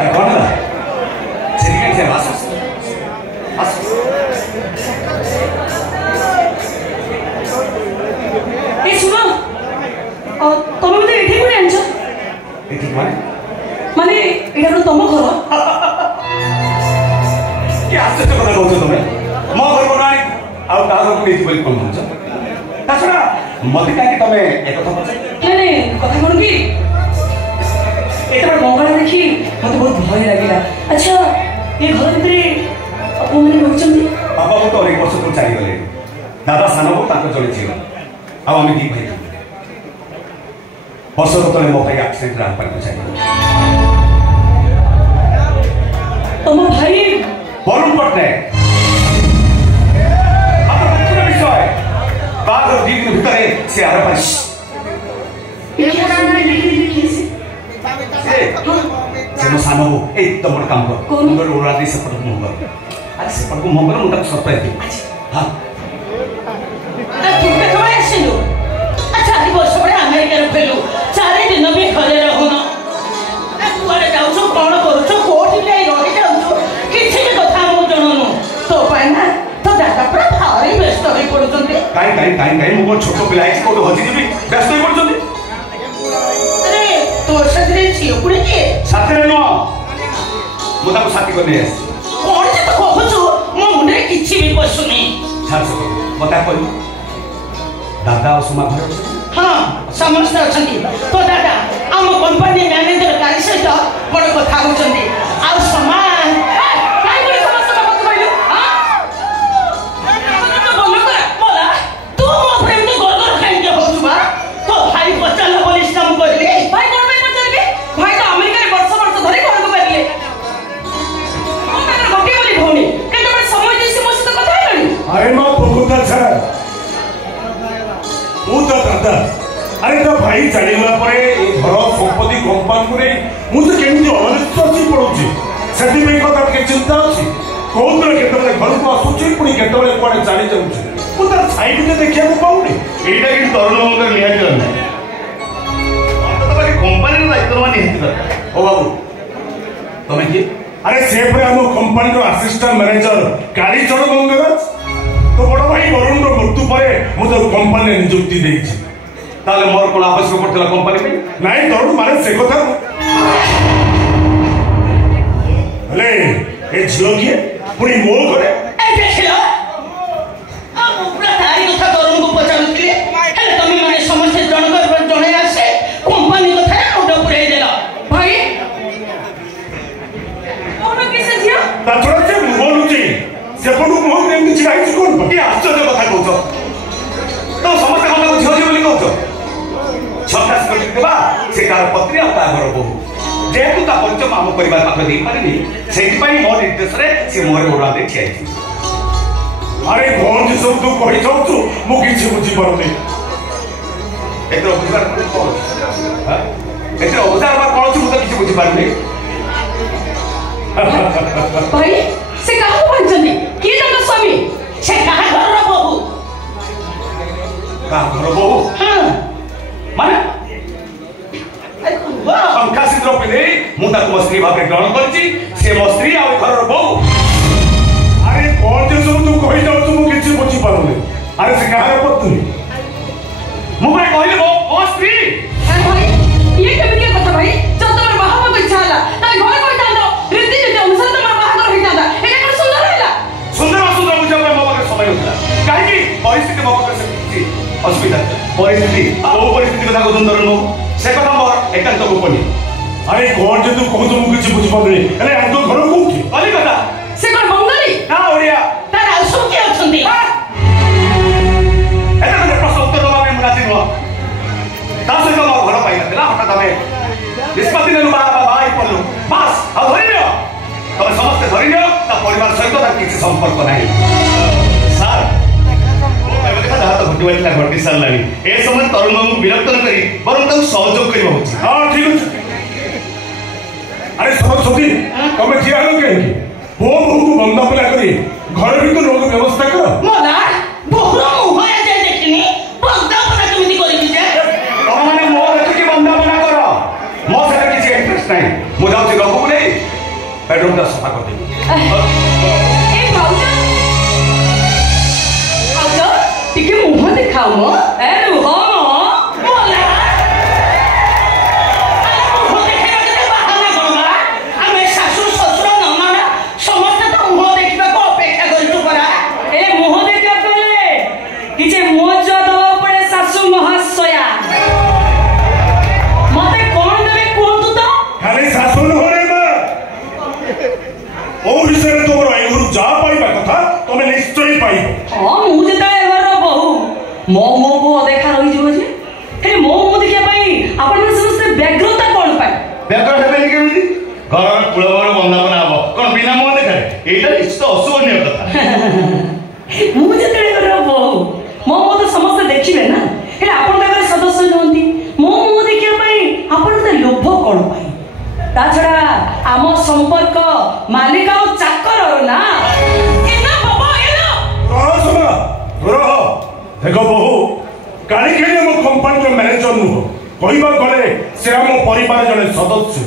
अरे कौन है सेटिंग से आस आस ए सुनो तुम मते एठी कोनी आनछ एठी माने माने एटा तो तुम घर क्या आश्चर्य कथा कहछ तुमे म घर बनाई आ का घर को देती बोली कोन हुन्छ ताछड़ा मते काहे तमे एक कथा पछ नहीं कथा कोन की एटा मोबाइल देखी मते बहुत भय लागिला। अच्छा ये घर भीतर अपन मन रहछन्ती बाबा को तो 1 वर्ष तो चाली गले दादा सानो को ताको जड़े छियो आ हम दी भाई वर्ष तो मो भाई एक्सीडेंट रात पर चाली तुम भाई वरुण पटनायक आपन विषय बाग और दिन भितरे से आर पास ये क्या लिखी से मो सानो एकदम बड़ काम कर मुंगर उड़ा दे सपन मुंगर अरे सपन को मुंगर मुंडा सरप्राइज दे हां तुम पे थोड़ा ऐसे लो। अच्छा ये वर्ष बड़े अमेरिका रे फेलु 4 दिन भी घरे रहुना आ कुआरे जाउ छो कोन करू छो कोठी ले रही जाउ छो किछि भी कथा मो जननु तो पाइना तो दादा पूरा भारी व्यस्त होई पडुचंती काई मो छोटो पिला है कोटो हजी दिबी व्यस्त होई पडुचंती अरे तोर साथरे छियो पुरे के साथरे नो मो ताको साथी करने आस कोन जे तो कहछु मो मुंडे किछि भी पसुनी छाड़ सको बता कोई दादा और सुमा घर हां समस्त अछंती तो दादा हम कंपनी मैनेजर कारी सहित बड़ कथा होचंती आ समान काई बड़ी समस्या मत कहलु हां तो बोलो कर बोला तू मो प्रेम के गोल गोल खाइ के होछु बा तो भाई पचल पुलिस काम करले भाई कोन में पचलबे भाई तो अमेरिका रे वर्ष धरि घर को बैठले हम मेरा गोटी बोली भौनी केते बड़ समय देसी मोसे तो कथा हेलनी अरे मां बहुत अच्छा मु तो दादा अरे तो भाई चली गला परे ए घर संपत्ति कंपनी को रे मु तो केमिति अनिश्चित पड़ुची सेति में कथा के चिंता अछि कोन रे केतबे घर को आसुची पुनी केतबे कोडे चली जाउची मु तो साइड में देखिया को पाउनी एटा कि तरुण मंगर निहाती करना तो बाकी कंपनी रो दायित्व माने निहाती कर ओ बाबू तमे की अरे से पर हम कंपनी रो असिस्टेंट मैनेजर काली चढ़ मंगराज तो बड़ भाई वरुण रो मृत्यु परे मु तो कंपनी नियुक्ति देछि ताले मोर कोन आवश्यक पड़तला कंपनी में नहीं तरुण माने से कथा अरे ए झियो किए पुनी मो घरे ए देखिलो आ पूरा तारी कथा तरुण को पचारुतले हेले तमी माने समस्त जनकर जणे आसे कंपनी कथा ओडा पुरे देला भाई ओना किसे जियो ता छोड़ा से बोलुची से पडु मो ने किछि आइछि कोन की आश्चर्य कथा कहछ तो समस्त कथा को झियो बोली कहछ छटा स्कूल देबा से कार पत्नी आ ता घर बहु जेतु ता पंचम आम परिवार पाख दे पारिनी सेति पई मो निर्देश रे से मोर उड़ा दे छियाई अरे कौन जे सब तू कहि जाउ तू मु किछि बुझी परनी एतरो बुझबार कोन हां एतरो बुझार बा कोन छु तो किछि बुझी पारनी भाई से कहा पंचनी की तक स्वामी से कहा घर रो बहू का घर बहु हां माने पंखा सिद्र पिले मु ताको मो स्त्री भाबे ग्रहण करछि से मो स्त्री आ घर रो बहु अरे कौन जे सब तू कहि जाउ तू मु किछि बुझी परनी अरे से कहा रे पत्नी मु भाई कहले मो स्त्री अरे भाई ये केमिति कथा भाई जब तमर बाहा को इच्छा हला ता घर कोइ तांदो रीति नीति अनुसार तमर बाहा कर होई तांदा एटा कोन सुंदर हैला सुंदर बुझा मो पाखे समय होता काहे की परिस्थिति मो पाखे से असुविधा परिस्थिति ओ परिस्थिति कथा को सुंदर नो से कथा मोर एकांत गोपनीय अरे कौन जे तू कहू मु किछि बुझी परनी अरे आ तो घर कोठी कलिकता से कोन बंगाली ना ओडिया तार आसु के अछंती एटा तो प्रश्न उत्तर दबा में मुनाती नो ता से तो मोर घर पाई नथिला हटा तमे निष्पत्ति नेलु बाई पल्लु बस आ धरि लियो तमे समस्त धरि लियो ता परिवार सहित ता किछि संपर्क नाही सर वो कहबे कथा जहा तो घटी वाला घटी सारलानी ए समय तरुण बाबू विरक्त न करी बरं ताऊ सहयोग करिबा होछि हां ठीक अछि अरे सरस्वती तमे ठिया हो के वो बहु को बंदा पला करी घर भी तो लोग व्यवस्था कर मोला बहुरा होया जाय देखनी बंदा पना केमिति करिबि जे तमे माने मोर की बंदा बना करो मो से किछि इंटरेस्ट नाही मु जाउछि लोक बोले बेडरूमटा सफा करदेबी ए भाउज टिके मुह देखाओ म ए रुह बोला मुह देखेबा के बाहाना करबा आमे सासु ससुर ननना समस्त तो मुह देखिबा को अपेक्षा करितु परा ए मुह देखा तले कि जे मोज दवा पड़े सासु महाशया मते कोन देबे कोहतु तो खाली सासु न होरे ना ओ विषय तोर आई गुरु जा पाइबा कथा तमे निश्चय पाइबो हां मु जेता एवर बहु मो को देखा रही जीव जे हे मो देखिया पई आपण समस्त व्यग्रता कोन पाए व्यापार हेबे केमिति घर कुळवर बंदापना हबो कोन बिना मुह देखाए एटा निश्चित अशोभनीय कथा मु जेते एवर बहु मो तो समस्त देखिबे ना हे आपण ताकर सदस्य नहंती मो देखिया पई आपण त लोभ कोन पाए ता छडा आम संपर्क मालिक आ चाकर ना एना बाबा एना सुना रह देखो बहु काली खेली हम कंपनी मैनेजर नुह कहवा गले से आम परिवार जड़े सदस्य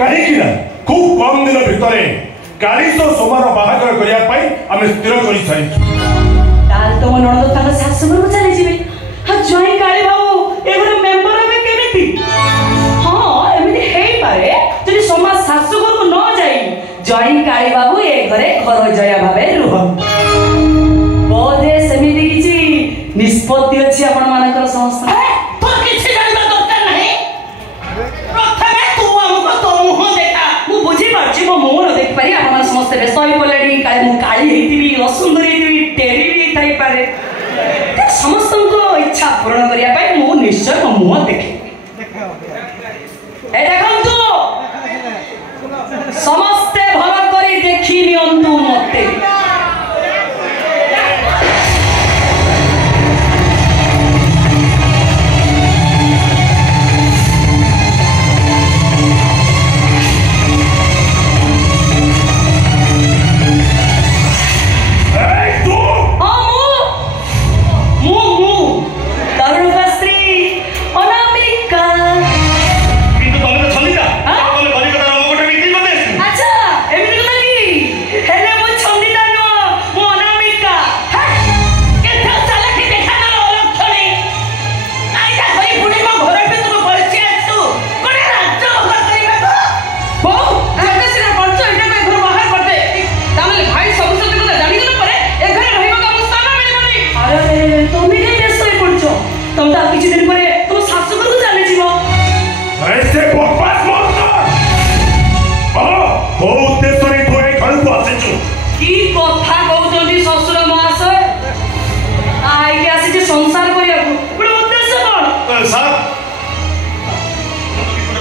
कहीं ना खूब कम दिन भितर काली तो सोमार बाहागर करने आम स्थिर कर सारी ताल तो नणद तार शाशुगर को चले जिवे हा जॉइन काली बाबू एगोरे मेंबर हबे केमिति हां एमिति हेई पारे जदि समाज शाशुगर को न जाई जॉइन काली बाबू ए घरे घर जया भाबे रुह बोधे सेमिति किछि निष्पत्ति अछि आपण मानकर संस्था तो किछि जानबा दरकार नाही प्रथमे तू हमको तो मुह देखा मु बुझी पाछि मो मुह न देख पारी आपण समस्त व्यस्त होई पलेडी काले मु काली हेतिबी असुंदरी हेतिबी टेरी भी थाई पारे समस्त को इच्छा पूर्ण करिया पाई मु निश्चय मो मुह देखे ए देखंतु समस्त भल करी देखि नियंतु मते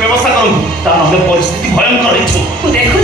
व्यवस्था करूँ परिस्थिति भयंकर देखु